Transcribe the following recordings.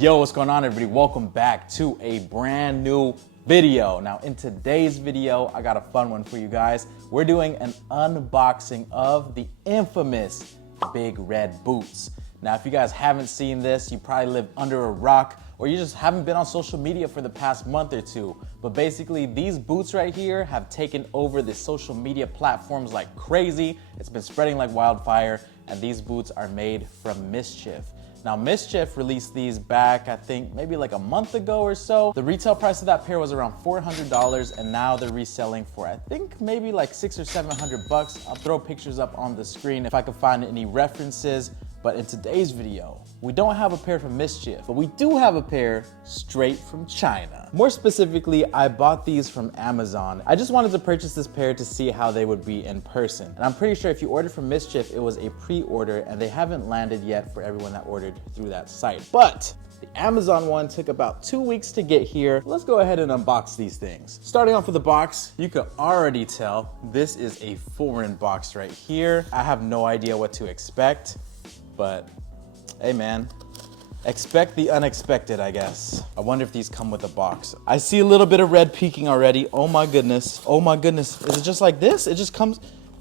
Yo, what's going on, everybody? Welcome back to a brand new video. Now, in today's video, I got a fun one for you guys. We're doing an unboxing of the infamous Big Red boots. Now, if you guys haven't seen this, you probably live under a rock or you just haven't been on social media for the past month or two. But basically, these boots right here have taken over the social media platforms like crazy. It's been spreading like wildfire, and these boots are made from Mischief. Now, Mischief released these back, I think, maybe like a month ago or so. The retail price of that pair was around $400, and now they're reselling for, I think, maybe like $600 or $700. I'll throw pictures up on the screen if I can find any references. But in today's video, we don't have a pair from Mischief, but we do have a pair straight from China. More specifically, I bought these from Amazon. I just wanted to purchase this pair to see how they would be in person. And I'm pretty sure if you ordered from Mischief, it was a pre-order and they haven't landed yet for everyone that ordered through that site. But the Amazon one took about 2 weeks to get here. Let's go ahead and unbox these things. Starting off with the box, you can already tell this is a foreign box right here. I have no idea what to expect. But hey man, expect the unexpected, I guess. I wonder if these come with a box. I see a little bit of red peeking already. Oh my goodness. Oh my goodness. Is it just like this? It just comes,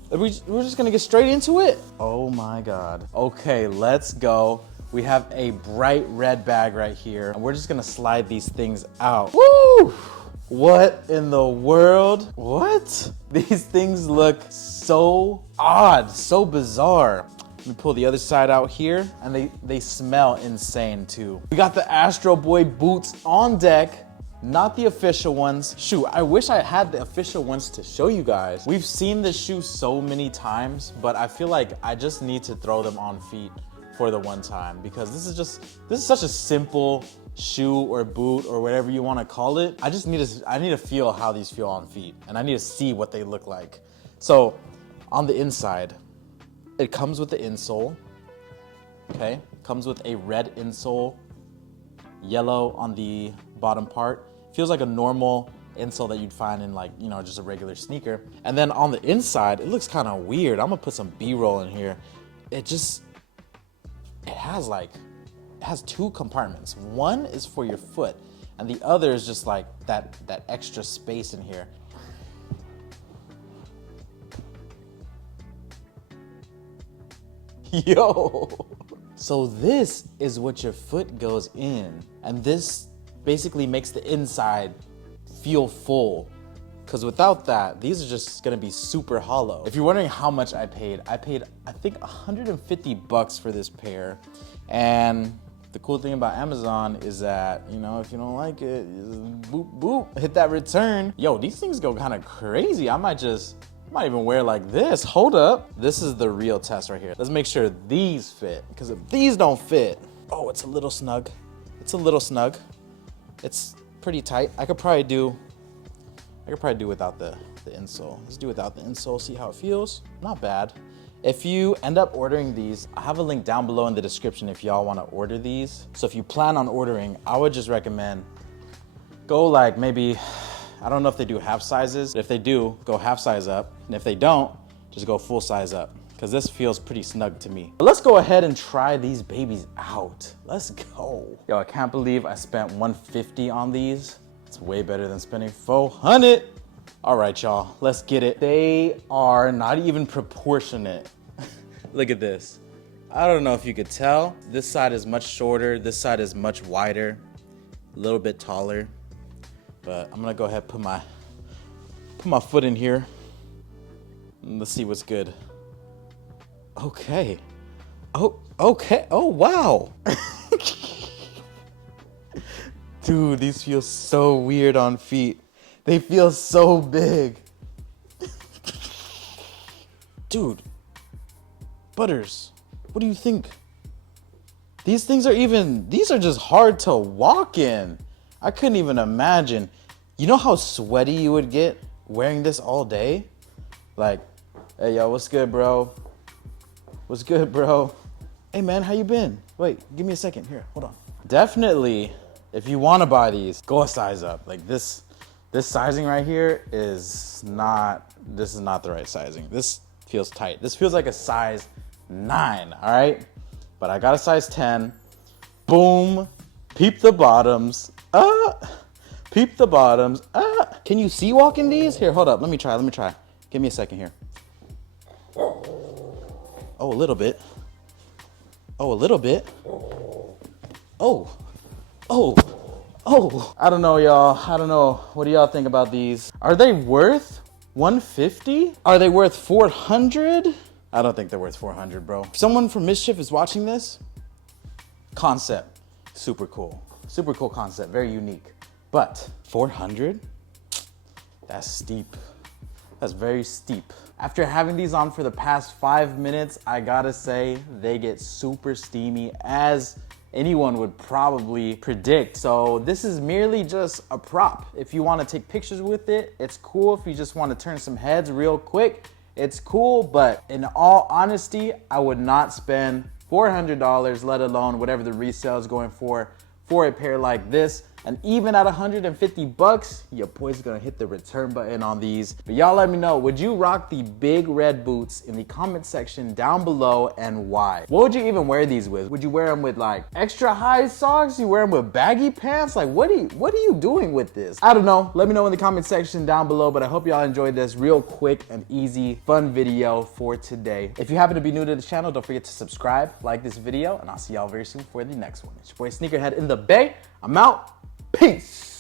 we're just gonna get straight into it? Oh my God. Okay, let's go. We have a bright red bag right here, and we're just gonna slide these things out. Woo! What in the world? What? These things look so odd, so bizarre. Let me pull the other side out here, and they smell insane too. We got the Astro Boy boots on deck, not the official ones. Shoot, I wish I had the official ones to show you guys. We've seen this shoe so many times, but I feel like I just need to throw them on feet for the one time, because this is such a simple shoe or boot or whatever you want to call it. I need to feel how these feel on feet, and I need to see what they look like. So on the inside, it comes with the insole, okay? Comes with a red insole, yellow on the bottom part. Feels like a normal insole that you'd find in, like, you know, just a regular sneaker. And then on the inside, it looks kind of weird. I'm gonna put some B-roll in here. It has two compartments. One is for your foot, and the other is just like that extra space in here. Yo, so this is what your foot goes in, and this basically makes the inside feel full, because without that, these are just gonna be super hollow. If you're wondering how much I paid I think $150 for this pair. And the cool thing about Amazon is that, you know, if you don't like it, just boop, boop, hit that return. Yo, these things go kind of crazy. I might even wear like this. Hold up. This is the real test right here. Let's make sure these fit, because if these don't fit, oh, it's a little snug. It's a little snug. It's pretty tight. I could probably do without the insole. Let's do without the insole, see how it feels. Not bad. If you end up ordering these, I have a link down below in the description if y'all want to order these. So if you plan on ordering, I would just recommend go like maybe, I don't know if they do half sizes, but if they do, go half size up. And if they don't, just go full size up, because this feels pretty snug to me. But let's go ahead and try these babies out. Let's go. Yo, I can't believe I spent $150 on these. It's way better than spending $400. All right, y'all, let's get it. They are not even proportionate. Look at this. I don't know if you could tell. This side is much shorter. This side is much wider, a little bit taller. But I'm gonna go ahead and put my foot in here. And let's see what's good. Okay. Oh, okay. Oh, wow. Dude, these feel so weird on feet. They feel so big. Dude, Butters, what do you think? These are just hard to walk in. I couldn't even imagine. You know how sweaty you would get wearing this all day? Like, hey, yo, what's good, bro? What's good, bro? Hey, man, how you been? Wait, give me a second. Here, hold on. Definitely, if you want to buy these, go a size up. Like this sizing right here is not the right sizing. This feels tight. This feels like a size 9, all right? But I got a size 10. Boom. Peep the bottoms. Peep the bottoms. Can you see walking these? Here, hold up. Let me try. Give me a second here. Oh, a little bit. Oh, a little bit. Oh. I don't know, y'all. I don't know. What do y'all think about these? Are they worth 150? Are they worth 400? I don't think they're worth 400, bro. If someone from Mischief is watching this, concept, super cool. Super cool concept, very unique. But 400? That's steep. That's very steep. After having these on for the past 5 minutes, I gotta say they get super steamy, as anyone would probably predict. So this is merely just a prop. If you wanna take pictures with it, it's cool. If you just wanna turn some heads real quick, it's cool. But in all honesty, I would not spend $400, let alone whatever the resale is going for a pair like this. And even at 150 bucks, your boy's gonna hit the return button on these. But y'all let me know, would you rock the big red boots in the comment section down below, and why? What would you even wear these with? Would you wear them with like extra high socks? You wear them with baggy pants? Like what are you doing with this? I don't know. Let me know in the comment section down below, but I hope y'all enjoyed this real quick and easy, fun video for today. If you happen to be new to the channel, don't forget to subscribe, like this video, and I'll see y'all very soon for the next one. It's your boy Sneakerhead in the Bay. I'm out. Peace.